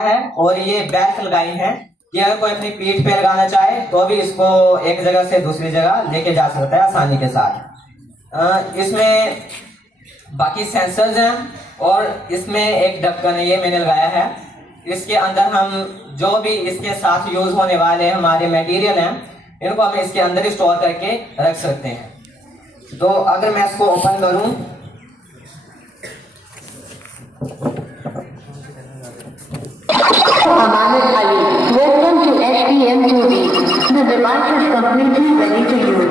है और ये बेल्ट लगाई है कि अगर कोई अपनी पीठ पे लगाना चाहे तो भी इसको एक जगह से दूसरी जगह लेके जा सकता है आसानी के साथ। इसमें बाकी सेंसर्स हैं और इसमें एक ढक्कन है, ये मैंने लगाया है। इसके अंदर हम जो भी इसके साथ यूज होने वाले हमारे मटेरियल हैं इनको हम इसके अंदर ही स्टोर करके रख सकते हैं। तो अगर मैं इसको ओपन करूं, Welcome to STM2B. The device is completely ready to use.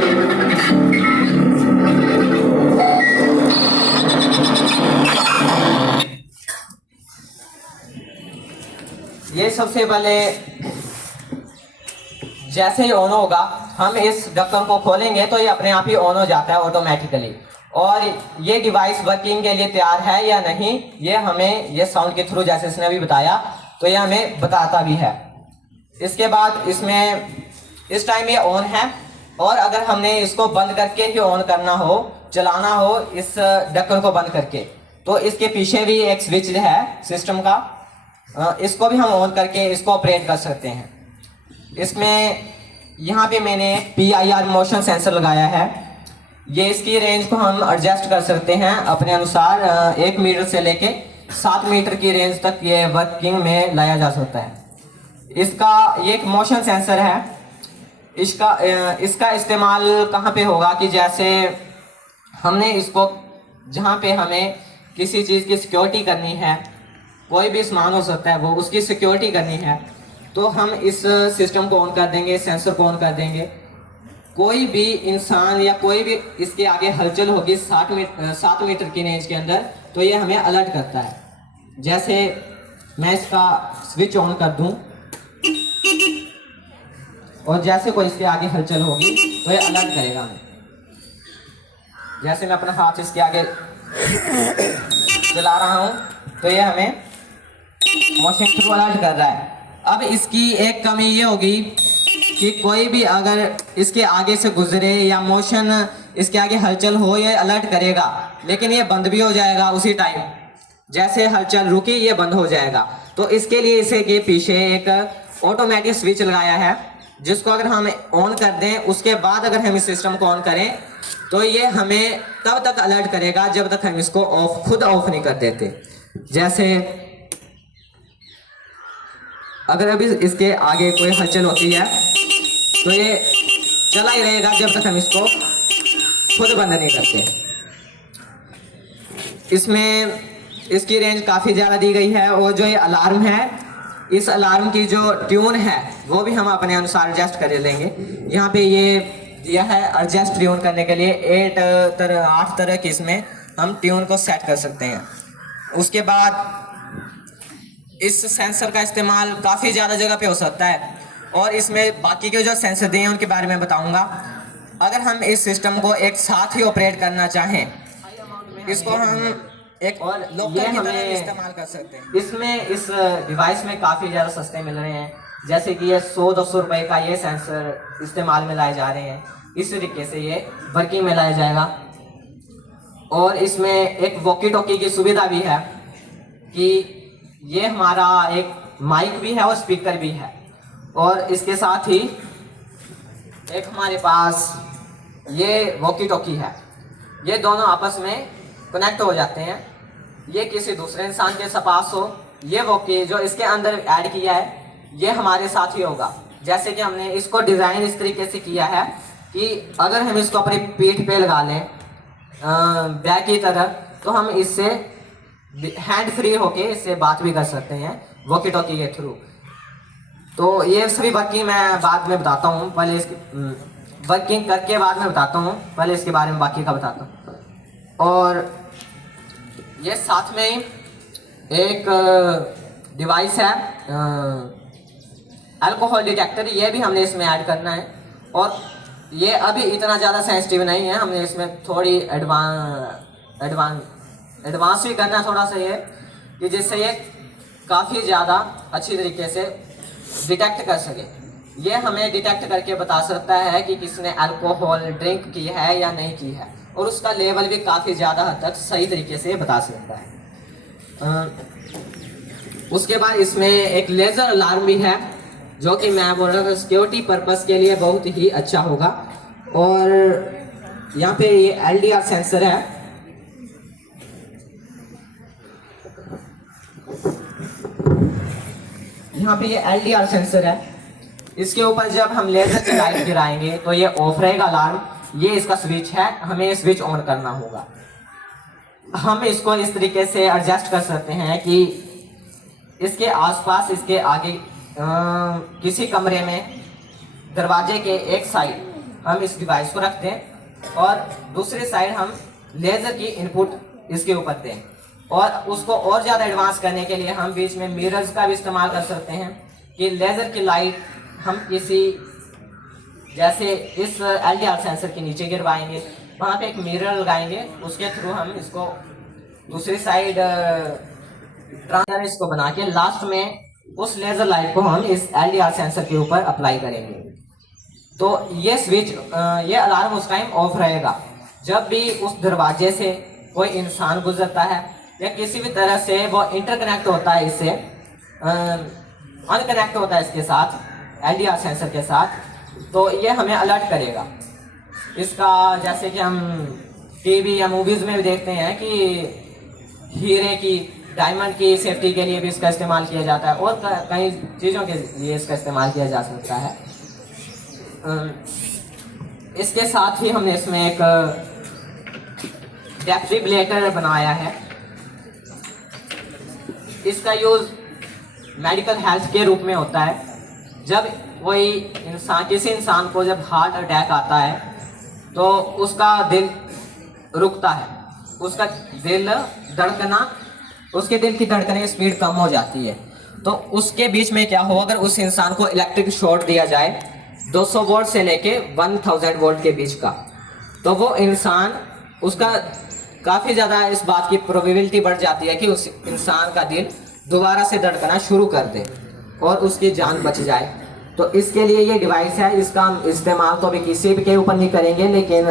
ये सबसे पहले जैसे ही ऑन होगा हम इस ढक्कन को खोलेंगे तो ये अपने आप ही ऑन हो जाता है ऑटोमेटिकली। और ये डिवाइस वर्किंग के लिए तैयार है या नहीं ये हमें ये साउंड के थ्रू जैसे इसने अभी बताया तो ये हमें बताता भी है। इसके बाद इसमें इस टाइम ये ऑन है और अगर हमने इसको बंद करके ही ऑन करना हो, चलाना हो इस ढक्कन को बंद करके, तो इसके पीछे भी एक स्विच है सिस्टम का, इसको भी हम ऑन करके इसको ऑपरेट कर सकते हैं। इसमें यहाँ पे मैंने PIR मोशन सेंसर लगाया है। ये इसकी रेंज को हम एडजस्ट कर सकते हैं अपने अनुसार। 1 मीटर से लेके 7 मीटर की रेंज तक ये वर्किंग में लाया जा सकता है। इसका ये एक मोशन सेंसर है। इसका इस्तेमाल कहाँ पे होगा कि जैसे हमने इसको जहाँ पे हमें किसी चीज़ की सिक्योरिटी करनी है, कोई भी सामान हो सकता है वो उसकी सिक्योरिटी करनी है, तो हम इस सिस्टम को ऑन कर देंगे, सेंसर को ऑन कर देंगे। कोई भी इंसान या कोई भी इसके आगे हलचल होगी 7 मीटर की रेंज के अंदर तो ये हमें अलर्ट करता है। जैसे मैं इसका स्विच ऑन कर दूं और जैसे कोई इसके आगे हलचल होगी तो ये अलर्ट करेगा हमें। जैसे मैं अपना हाथ इसके आगे चला रहा हूं तो ये हमें मोशन थ्रू अलर्ट कर रहा है। अब इसकी एक कमी ये होगी कि कोई भी अगर इसके आगे से गुजरे या मोशन इसके आगे हलचल हो ये अलर्ट करेगा, लेकिन ये बंद भी हो जाएगा उसी टाइम। जैसे हलचल रुकी ये बंद हो जाएगा। तो इसके लिए इसे के पीछे एक ऑटोमेटिक स्विच लगाया है जिसको अगर हम ऑन कर दें उसके बाद अगर हम इस सिस्टम को ऑन करें तो ये हमें तब तक अलर्ट करेगा जब तक हम इसको खुद ऑफ नहीं कर देते। जैसे अगर अभी इसके आगे कोई हलचल होती है तो ये चला ही रहेगा जब तक हम इसको खुद बंद नहीं करते। इसमें इसकी रेंज काफ़ी ज़्यादा दी गई है और जो ये अलार्म है इस अलार्म की जो ट्यून है वो भी हम अपने अनुसार एडजस्ट कर लेंगे। यहाँ पे ये दिया है एडजस्ट ट्यून करने के लिए 8 तरह की इसमें हम ट्यून को सेट कर सकते हैं। उसके बाद इस सेंसर का इस्तेमाल काफ़ी ज़्यादा जगह पे हो सकता है और इसमें बाकी के जो सेंसर दिए हैं उनके बारे में बताऊंगा। अगर हम इस सिस्टम को एक साथ ही ऑपरेट करना चाहें इसको हम एक और लोकल की तरह इस्तेमाल कर सकते हैं। इसमें इस डिवाइस में काफ़ी ज़्यादा सस्ते मिल रहे हैं, जैसे कि ये 100-200 रुपये का ये सेंसर इस्तेमाल में लाए जा रहे हैं। इस तरीके से ये वर्किंग में लाया जाएगा। और इसमें एक वॉकी टॉकी की सुविधा भी है कि ये हमारा एक माइक भी है और स्पीकर भी है और इसके साथ ही एक हमारे पास ये वॉकी टॉकी है। ये दोनों आपस में कनेक्ट हो जाते हैं। ये किसी दूसरे इंसान के पास हो, ये वॉकी जो इसके अंदर ऐड किया है ये हमारे साथ ही होगा। जैसे कि हमने इसको डिज़ाइन इस तरीके से किया है कि अगर हम इसको अपनी पीठ पे लगा लें बैग की तरह तो हम इससे हैंड फ्री होके इससे बात भी कर सकते हैं वॉकी टॉकी के थ्रू। तो ये सभी वर्किंग मैं बाद में बताता हूँ, पहले इसकी वर्किंग करके बाद में बताता हूँ, पहले इसके बारे में बाकी का बताता हूँ। और ये साथ में ही एक डिवाइस है अल्कोहल डिटेक्टर, ये भी हमने इसमें ऐड करना है। और ये अभी इतना ज़्यादा सेंसिटिव नहीं है, हमने इसमें थोड़ी एडवांस भी करना है थोड़ा सा ये कि जिससे ये काफ़ी ज़्यादा अच्छी तरीके से डिटेक्ट कर सके। ये हमें डिटेक्ट करके बता सकता है कि किसने अल्कोहल ड्रिंक की है या नहीं की है और उसका लेवल भी काफ़ी ज़्यादा हद तक सही तरीके से बता सकता है। उसके बाद इसमें एक लेज़र अलार्म भी है, जो कि मैं बोल रहा था सिक्योरिटी पर्पस के लिए बहुत ही अच्छा होगा। और यहाँ पे ये LDR सेंसर है। यहाँ पे ये LDR सेंसर है। इसके ऊपर जब हम लेजर की लाइट गिराएंगे तो ये ऑफ रहेगा अलार्म। ये इसका स्विच है, हमें स्विच ऑन करना होगा। हम इसको इस तरीके से एडजस्ट कर सकते हैं कि इसके आसपास, इसके आगे किसी कमरे में दरवाजे के एक साइड हम इस डिवाइस को रख दें और दूसरी साइड हम लेज़र की इनपुट इसके ऊपर दें। और उसको और ज़्यादा एडवांस करने के लिए हम बीच में मिरर्स का भी इस्तेमाल कर सकते हैं कि लेज़र की लाइट हम किसी, जैसे इस LDR सेंसर के नीचे गिरवाएंगे, वहाँ पे एक मिरर लगाएंगे, उसके थ्रू हम इसको दूसरी साइड ट्रांसफर इसको बना के लास्ट में उस लेज़र लाइट को हम इस LDR सेंसर के ऊपर अप्लाई करेंगे। तो ये स्विच, ये अलार्म उस टाइम ऑफ रहेगा जब भी उस दरवाजे से कोई इंसान गुजरता है या किसी भी तरह से वो इंटरकनेक्ट होता है, इससे अनकनेक्ट होता है इसके साथ, LDR सेंसर के साथ, तो ये हमें अलर्ट करेगा। इसका जैसे कि हम टीवी या मूवीज़ में भी देखते हैं कि हीरे की, डायमंड की सेफ्टी के लिए भी इसका इस्तेमाल किया जाता है और कई चीज़ों के लिए इसका इस्तेमाल किया जा सकता है। इसके साथ ही हमने इसमें एक डेफिब्रिलेटर बनाया है। इसका यूज़ मेडिकल हेल्थ के रूप में होता है। जब कोई इंसान, किसी इंसान को जब हार्ट अटैक आता है तो उसका दिल रुकता है, उसका दिल धड़कना, उसके दिल की धड़कने की स्पीड कम हो जाती है। तो उसके बीच में क्या हो, अगर उस इंसान को इलेक्ट्रिक शॉक दिया जाए 200 वोल्ट से लेके 1000 वोल्ट के बीच का, तो वो इंसान, उसका काफ़ी ज़्यादा इस बात की प्रोबेबिलिटी बढ़ जाती है कि उस इंसान का दिल दोबारा से धड़कना शुरू कर दे और उसकी जान बच जाए। तो इसके लिए ये डिवाइस है। इसका हम इस्तेमाल तो अभी किसी भी के ऊपर नहीं करेंगे, लेकिन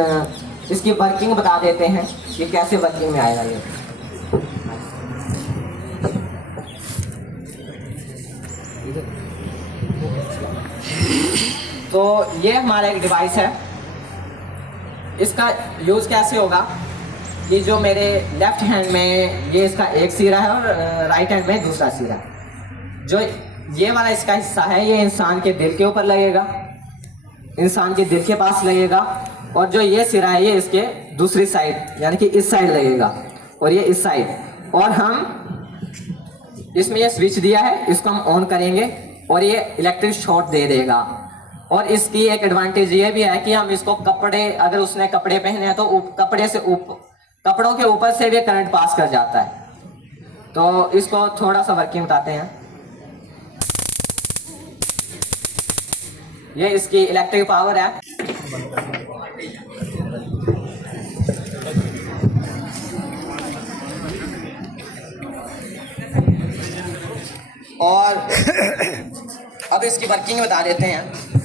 इसकी वर्किंग बता देते हैं कि कैसे वर्किंग में आएगा ये। तो ये हमारा एक डिवाइस है। इसका यूज़ कैसे होगा कि जो मेरे लेफ्ट हैंड में ये इसका एक सिरा है और राइट हैंड में दूसरा सिरा है। जो ये वाला इसका हिस्सा है ये इंसान के दिल के ऊपर लगेगा, इंसान के दिल के पास लगेगा, और जो ये सिरा है ये इसके दूसरी साइड यानी कि इस साइड लगेगा और ये इस साइड। और हम इसमें ये स्विच दिया है, इसको हम ऑन करेंगे और ये इलेक्ट्रिक शॉक दे देगा। और इसकी एक एडवांटेज ये भी है कि हम इसको कपड़े, अगर उसने कपड़े पहने हैं तो कपड़ों के ऊपर से भी करंट पास कर जाता है। तो इसको थोड़ा सा वर्किंग बताते हैं। ये इसकी इलेक्ट्रिक पावर है। और अब इसकी वर्किंग बता देते हैं।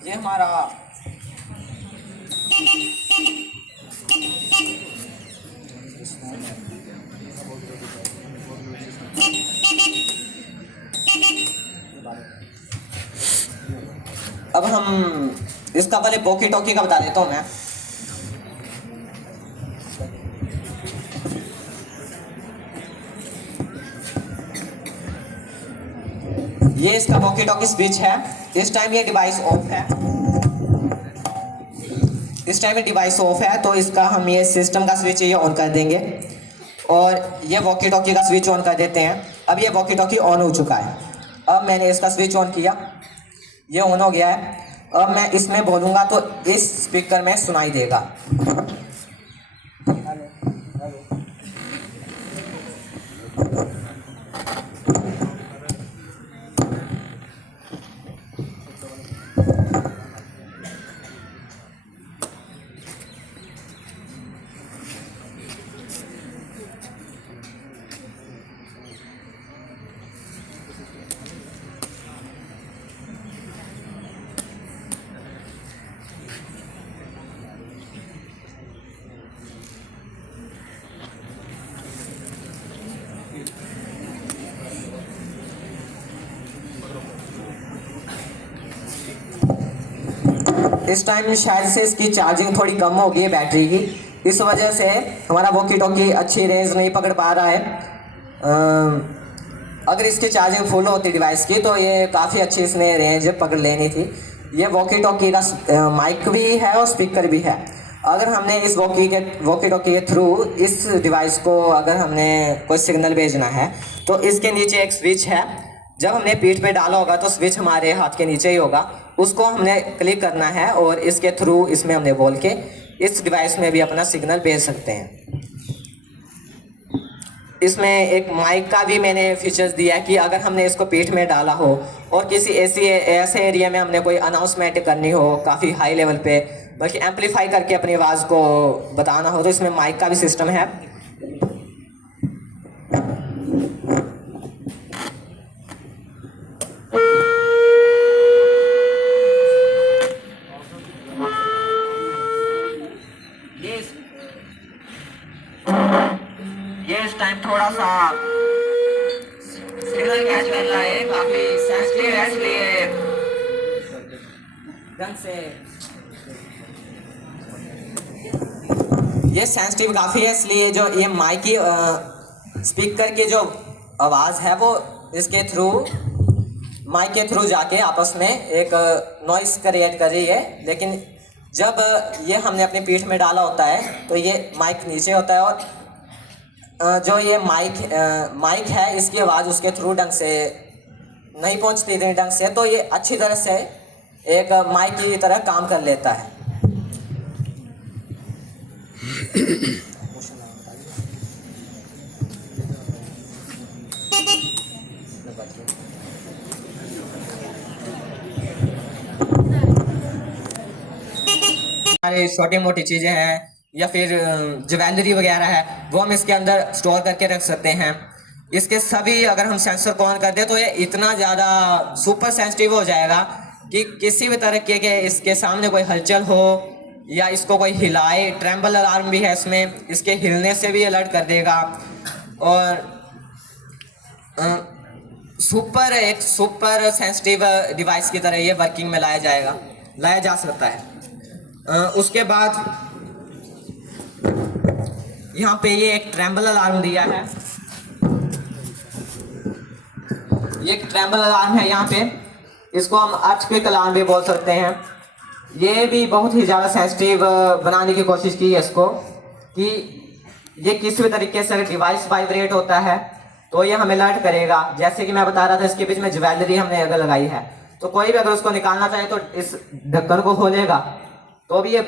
ये हमारा अब हम इसका पहले वॉकी टॉकी का बता देता हूँ मैं। ये इसका वॉकी टॉकी स्विच है। इस टाइम ये डिवाइस ऑफ है, इस टाइम ये डिवाइस ऑफ है, तो इसका हम ये सिस्टम का स्विच ये ऑन कर देंगे और ये वॉकी टॉकी का स्विच ऑन कर देते हैं। अब ये वॉकी टॉकी ऑन हो चुका है। अब मैंने इसका स्विच ऑन किया, ये ऑन हो गया है। अब मैं इसमें बोलूँगा तो इस स्पीकर में सुनाई देगा। इस टाइम शायद से इसकी चार्जिंग थोड़ी कम हो गई है बैटरी की, इस वजह से हमारा वॉकी टॉकी अच्छी रेंज नहीं पकड़ पा रहा है। अगर इसकी चार्जिंग फुल होती डिवाइस की तो ये काफ़ी अच्छी इसने रेंज पकड़ लेनी थी। ये वॉकी टॉकी का माइक भी है और स्पीकर भी है। अगर हमने इस वॉकी टॉकी के थ्रू इस डिवाइस को अगर हमने कोई सिग्नल भेजना है तो इसके नीचे एक स्विच है, जब हमने पीठ पे डाला होगा तो स्विच हमारे हाथ के नीचे ही होगा, उसको हमने क्लिक करना है और इसके थ्रू इसमें हमने बोल के इस डिवाइस में भी अपना सिग्नल भेज सकते हैं। इसमें एक माइक का भी मैंने फीचर्स दिया है कि अगर हमने इसको पीठ में डाला हो और किसी ऐसे एरिया में हमने कोई अनाउंसमेंट करनी हो काफ़ी हाई लेवल पे, बल्कि एम्पलीफाई करके अपनी आवाज़ को बताना हो, तो इसमें माइक का भी सिस्टम है। ये इस टाइम थोड़ा सा सिग्नल कैच कर रहा है, काफी सेंसिटिव है, इसलिए ढंग से ये सेंसिटिव काफ़ी है, इसलिए जो ये माइक की स्पीकर की जो आवाज़ है वो इसके थ्रू माइक के थ्रू जाके आपस में एक नॉइस क्रिएट कर रही है। लेकिन जब ये हमने अपनी पीठ में डाला होता है तो ये माइक नीचे होता है और जो ये माइक है इसकी आवाज़ उसके थ्रू ढंग से नहीं पहुंचती इतनी ढंग से, तो ये अच्छी तरह से एक माइक की तरह काम कर लेता है। हमारी छोटी मोटी चीज़ें हैं या फिर ज्वेलरी वगैरह है वो हम इसके अंदर स्टोर करके रख सकते हैं। इसके सभी अगर हम सेंसर को ऑन कर दें तो ये इतना ज़्यादा सुपर सेंसिटिव हो जाएगा कि किसी भी तरीके के इसके सामने कोई हलचल हो या इसको कोई हिलाए, ट्रैम्बल अलार्म भी है इसमें, इसके हिलने से भी अलर्ट कर देगा और एक सुपर सेंसिटिव डिवाइस की तरह ये वर्किंग में लाया जा सकता है। उसके बाद यहाँ पे ये एक ट्रैम्बल अलार्म दिया है, ये एक ट्रैम्बल अलार्म है यहाँ पे, इसको हम अर्थक्वेक अलार्म भी बोल सकते हैं। ये भी बहुत ही ज़्यादा सेंसिटिव बनाने की कोशिश की है इसको कि ये किसी भी तरीके से अगर डिवाइस वाइब्रेट होता है तो ये हमें अलर्ट करेगा। जैसे कि मैं बता रहा था इसके बीच में ज्वेलरी हमने अगर लगाई है तो कोई भी अगर उसको निकालना चाहे तो इस ढक्कन को खोलेगा तो भी ये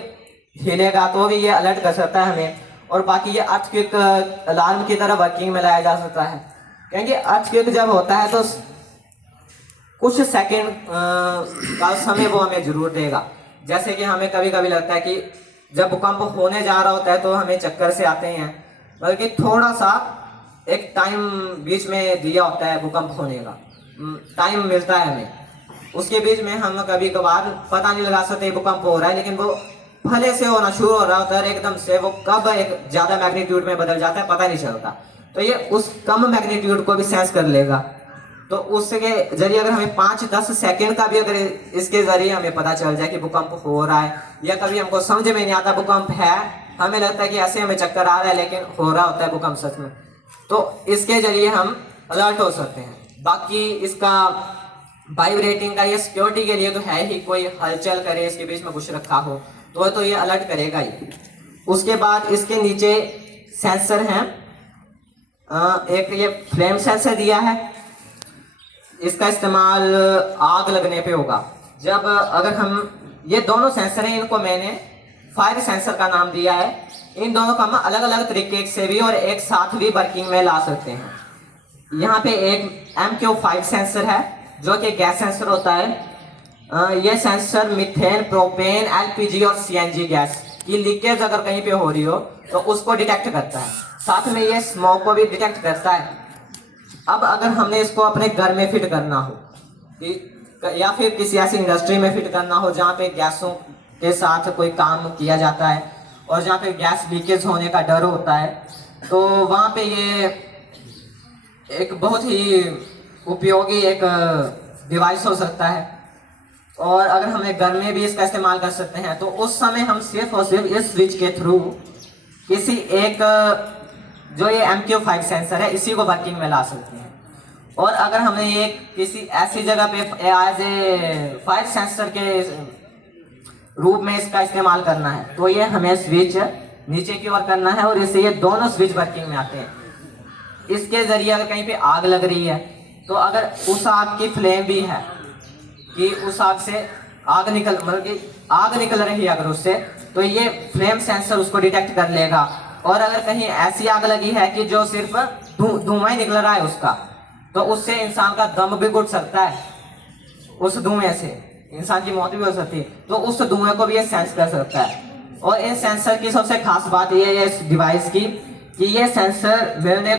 हिलेगा तो भी ये अलर्ट कर सकता है हमें। और बाकी ये अर्थक्वेक अलार्म की तरह वर्किंग में लाया जा सकता है, क्योंकि अर्थक्वेक जब होता है तो कुछ सेकंड का समय वो हमें जरूर देगा। जैसे कि हमें कभी कभी लगता है कि जब भूकंप होने जा रहा होता है तो हमें चक्कर से आते हैं, बल्कि थोड़ा सा एक टाइम बीच में दिया होता है भूकंप होने का, टाइम मिलता है हमें, उसके बीच में हम कभी कभार पता नहीं लगा सकते भूकंप हो रहा है, लेकिन वो भले से होना शुरू हो रहा होता है एकदम से वो कब एक ज़्यादा मैग्नीट्यूड में बदल जाता है पता नहीं चलता। तो ये उस कम मैग्नीट्यूड को भी सेंस कर लेगा। तो उसके जरिए अगर हमें 5-10 सेकंड का भी अगर इसके जरिए हमें पता चल जाए कि भूकंप हो रहा है, या कभी हमको समझ में नहीं आता भूकंप है, हमें लगता है कि ऐसे हमें चक्कर आ रहा है लेकिन हो रहा होता है भूकंप सच में, तो इसके जरिए हम अलर्ट हो सकते हैं। बाकी इसका वाइब्रेटिंग का ये सिक्योरिटी के लिए तो है ही, कोई हलचल करे इसके बीच में कुछ रखा हो तो ये अलर्ट करेगा ही। उसके बाद इसके नीचे सेंसर हैं, एक ये फ्लेम सेंसर दिया है, इसका इस्तेमाल आग लगने पे होगा। जब अगर हम ये दोनों सेंसर हैं, इनको मैंने फायर सेंसर का नाम दिया है। इन दोनों को हम अलग अलग तरीके से भी और एक साथ भी वर्किंग में ला सकते हैं। यहाँ पे एक MQ5 सेंसर है जो कि गैस सेंसर होता है। ये सेंसर मीथेन, प्रोपेन, LPG और CNG गैस की लीकेज अगर कहीं पे हो रही हो तो उसको डिटेक्ट करता है, साथ में ये स्मोक को भी डिटेक्ट करता है। अब अगर हमने इसको अपने घर में फिट करना हो या फिर किसी ऐसी इंडस्ट्री में फिट करना हो जहाँ पे गैसों के साथ कोई काम किया जाता है और जहाँ पे गैस लीकेज होने का डर होता है, तो वहाँ पे ये एक बहुत ही उपयोगी एक डिवाइस हो सकता है। और अगर हमें घर में भी इसका इस्तेमाल कर सकते हैं, तो उस समय हम सिर्फ और सिर्फ इस स्विच के थ्रू किसी एक जो ये MQ5 सेंसर है इसी को वर्किंग में ला सकते हैं। और अगर हमें ये किसी ऐसी जगह पे एज ए 5 सेंसर के रूप में इसका इस्तेमाल करना है, तो ये हमें स्विच नीचे की ओर करना है और इससे ये दोनों स्विच वर्किंग में आते हैं। इसके जरिए अगर कहीं पे आग लग रही है, तो अगर उस आग की फ्लेम भी है कि उस आग से आग निकल रही है अगर उससे, तो ये फ्लेम सेंसर उसको डिटेक्ट कर लेगा। और अगर कहीं ऐसी आग लगी है कि जो सिर्फ धुआं ही निकल रहा है उसका, तो उससे इंसान का दम भी घुट सकता है, उस धुएं से इंसान की मौत भी हो सकती है, तो उस धुएं को भी ये सेंस कर सकता है। और इस सेंसर की सबसे खास बात ये है इस डिवाइस की कि ये सेंसर मैंने